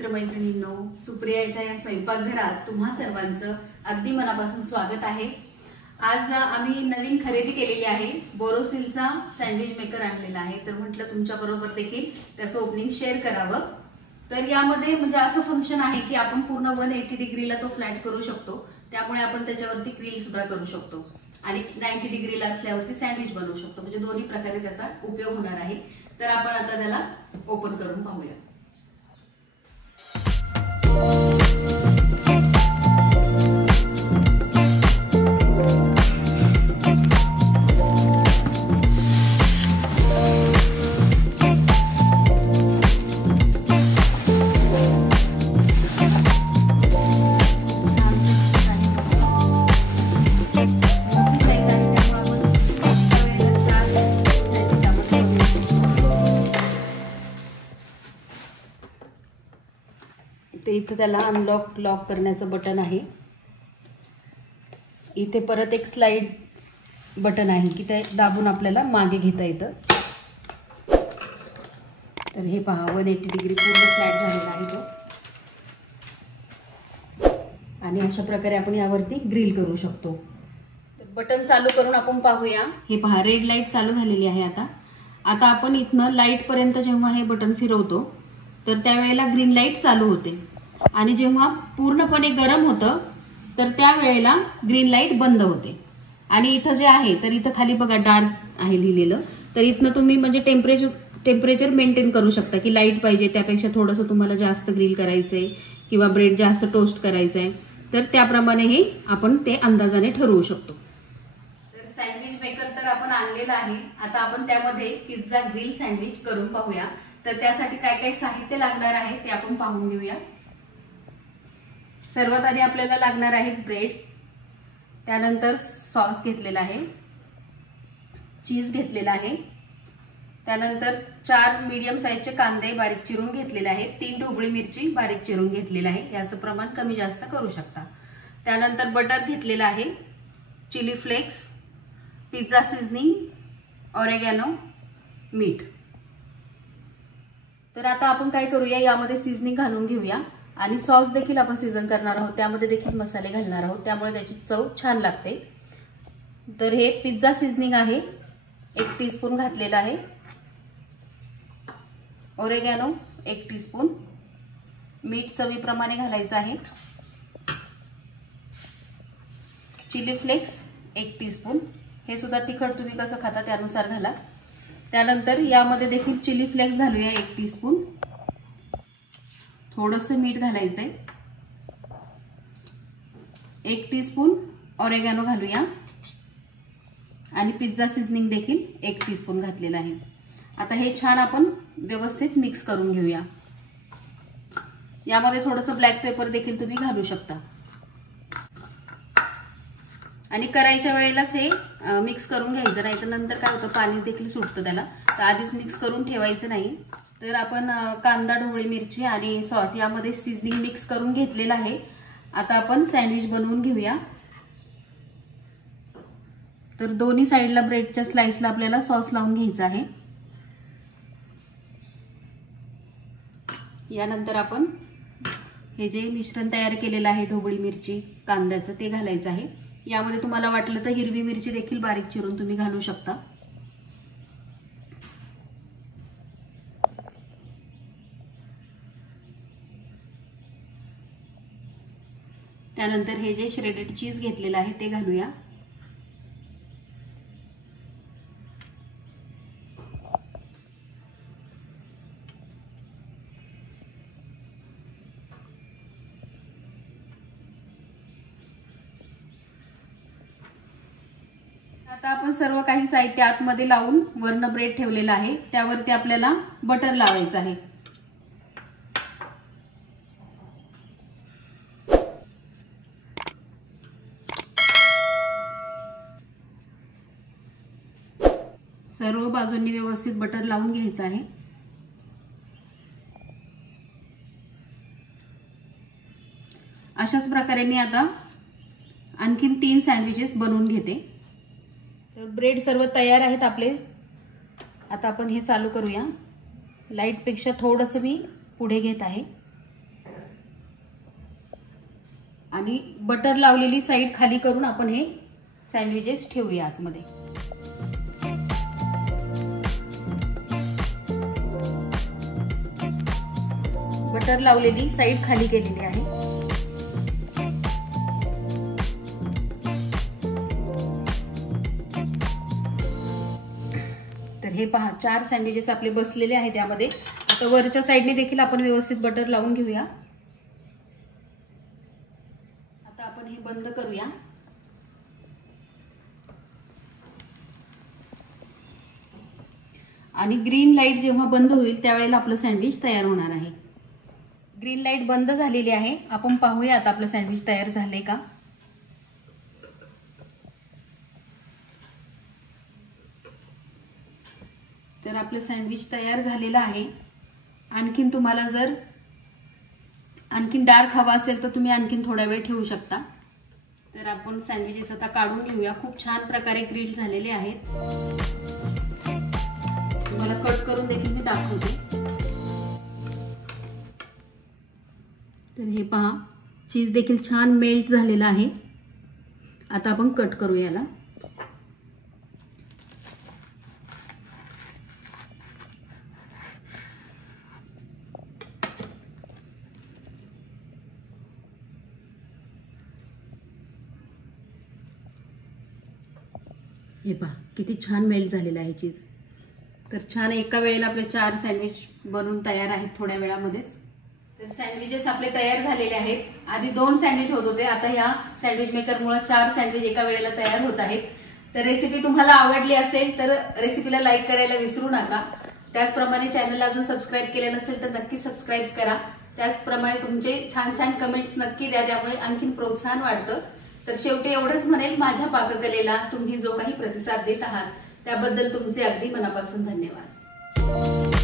मित्रमैत्रिणींनो, सुप्रियाच्या या स्वयंपाकघरात तुम्हा सर्वांचं अगदी मनापासून स्वागत आहे। आज आम्ही नवीन खरेदी केलेली आहे। बोरोसिलचा सँडविच मेकर आणलेला आहे, तर म्हटलं तुमच्या बरोबर देखील त्याचं ओपनिंग शेअर करावं। तर यामध्ये म्हणजे असं फंक्शन आहे की आपण पूर्ण 180 डिग्रीला तो फ्लॅट करू शकतो, त्यामुळे आपण त्याच्यावरती ग्रिल सुद्धा करू शकतो आणि 90 डिग्रीला असल्यावरती सँडविच बनवू शकतो, म्हणजे दोन्ही प्रकारे त्याचा उपयोग होणार आहे। तर आपण आता त्याला ओपन करून पाहूया। इथे त्याला अनलॉक लॉक करण्याचं बटन आहे। इथे परत एक स्लाइड बटन आहे की ते दाबून आपल्याला मागे घेता येतं। तर हे पहा 180 डिग्री पूर्ण फ्लॅट झालेला आहे तो, आणि अशा प्रकारे आपण यावरती ग्रिल करू शकतो। तर बटन चालू करून आपण पाहूया। हे पहा रेड लाईट चालू झालेली आहे। आता आपण इथनं लाईट पर्यंत जेव्हा हे बटन फिरवतो तर त्यावेळेला ग्रीन लाईट चालू होते, आणि जेव्हा पूर्णपणे गरम होतं तर त्यावेळेला ग्रीन लाईट बंद होते। आणि इथं जे आहे तर इथं खाली बघा डार्क आहे लिहिलेलं, तर इथनं तुम्ही म्हणजे टेम्परेचर मेंटेन करू शकता की लाईट पाहिजे त्यापेक्षा थोडंसं तुम्हाला जास्त ग्रिल करायचंय किंवा ब्रेड जास्त टोस्ट करायचंय, तर त्याप्रमाणेही आपण ते अंदाजाने ठरवू शकतो। तर सँडविच मेकर तर आपण आणलेला आहे। आता आपण त्यामध्ये पिझ्झा ग्रिल सँडविच करून पाहूया। तर त्यासाठी काय काय साहित्य लागणार आहे ते आपण पाहून घेऊया। सर्वात आधी आपल्याला लागणार आहे ब्रेड, त्यानंतर सॉस घेतलेला आहे, चीज घेतलेला आहे, त्यानंतर 4 मीडियम साईजचे कांदे बारीक चिरून घेतलेले आहेत, 3 ढोबळी मिरची बारीक चिरून घेतलेली आहे, याचं प्रमाण कमी जास्त करू शकता। त्यानंतर बटर घेतलेला आहे, चिली फ्लेक्स, पिझ्झा सीझनिंग, ऑरेगॅनो, मीठ। तर आता आपण काय करूया, यामध्ये सीझनिंग घालून घेऊया आणि सॉस देखील आपण सीझन करणार आहोत, त्यामध्ये देखील मसाले घालणार आहोत, त्यामुळे त्याची चव छान लागते। तर हे पिझ्झा सीझनिंग आहे, 1 टीस्पून घातलेला आहे, ऑरेगॅनो 1 टीस्पून, मीठ चवीप्रमाणे घालायचं आहे, चिली फ्लेक्स 1 टीस्पून, हे सुद्धा तिखट तुम्ही कसं खाता त्यानुसार घाला। त्यानंतर यामध्ये देखील चिली फ्लेक्स घालूया 1 टीस्पून, थोडंसं मीठ घालायचंय, 1 टीस्पून ऑरेगॅनो घालूया, आणि पिझ्झा सीझनिंग देखील 1 टीस्पून घातलेला आहे। आता हे छान आपण व्यवस्थित मिक्स करून घेऊया। यामध्ये थोडंसं ब्लॅक पेपर देखील तुम्ही घालू शकता, आणि करायच्या वेळेलाच हे मिक्स करून घ्यायचं, नाही तर नंतर काय होतं पाणी देखील सुटतं त्याला, तर आधीच मिक्स करून ठेवायचं नाही। तर आपण कांदा, ढोबळी मिरची आणि सॉस यामध्ये सीझनिंग मिक्स करून घेतलेलं आहे। आता आपण सँडविच बनवून घेऊया। तर दोन्ही साईडला ब्रेडच्या स्लाइसला आपल्याला सॉस लावून घ्यायचा आहे। यानंतर आपण हे जे मिश्रण तयार केलेलं आहे ढोबळी मिरची कांद्याचं ते घालायचं आहे। यामध्ये तुम्हाला वाटलं तर हिरवी मिरची देखील बारीक चिरून तुम्ही घालू शकता। त्यानंतर हे जे श्रेडेड चीज घेतलेलं आहे ते घालूया। आता आपण सर्व काही साहित्य आतमध्ये लावून वरनं ब्रेड ठेवलेला आहे, त्यावरती आपल्याला बटर लावायचं आहे। सर्व बाजूंनी व्यवस्थित बटर लावून घ्यायचं आहे। अशाच प्रकारे मी आता आणखीन 3 सँडविचेस बनवून घेते। तर ब्रेड सर्व तयार आहेत आपले। आता आपण हे चालू करूया। लाईट पेक्षा थोडंसं मी पुढे घेत आहे। आणि बटर लावलेली साईड खाली करून आपण हे सँडविचेस ठेवूया आतमध्ये. बटर लावलेली साईड खाली केलेली आहे. तर हे पहा 4 सँडविचेस आपले बसलेले आहेत त्यामध्ये. आता वरच्या साईडने देखील आपण व्यवस्थित बटर लावून घेऊया. आता आपण हे बंद करूया. आणि ग्रीन लाईट जेव्हा बंद होईल त्यावेळेला आपलं सँडविच तयार होणार आहे. ग्रीन लाईट बंद झालेली आहे. आपण पाहूया आता आपलं सँडविच तयार झालंय का. तर आपलं सँडविच तयार झालेलं आहे. आणखीन तुम्हाला जर आणखीन डार्क हवा असेल तर तुम्ही आणखीन थोडा वेळ ठेवू शकता. तर आपण सँडविचेस आता काढून घेऊया. खूप छान प्रकारे ग्रिल झालेले आहेत. तुम्हाला कट करून देखील मी दाखवते. तर हे पहा चीज देखील छान मेल्ट झालेला आहे. आता आपण कट करू याला. हे पहा किती छान मेल्ट झालेलं आहे चीज. तर छान एका वेळेला आपले 4 सँडविच बनवून तयार आहेत थोड्या वेळामध्येच. तर सँडविचेस आपले तयार झालेले आहेत. आधी 2 सँडविच होत होते, आता या सँडविच मेकरमुळे 4 सँडविच एका वेळेला तयार होत आहेत. तर रेसिपी तुम्हाला आवडली असेल तर रेसिपीला लाईक करायला विसरू नका. त्याचप्रमाणे चॅनलला अजून सबस्क्राईब केलं नसेल तर नक्की सबस्क्राईब करा. त्याचप्रमाणे तुमचे छान छान कमेंट्स नक्की द्या, त्यामुळे आणखीन प्रोत्साहन वाढतं. तर शेवटी एवढंच म्हणेल, माझ्या पाककलेला तुम्ही जो काही प्रतिसाद देत आहात त्याबद्दल तुमचे अगदी मनापासून धन्यवाद.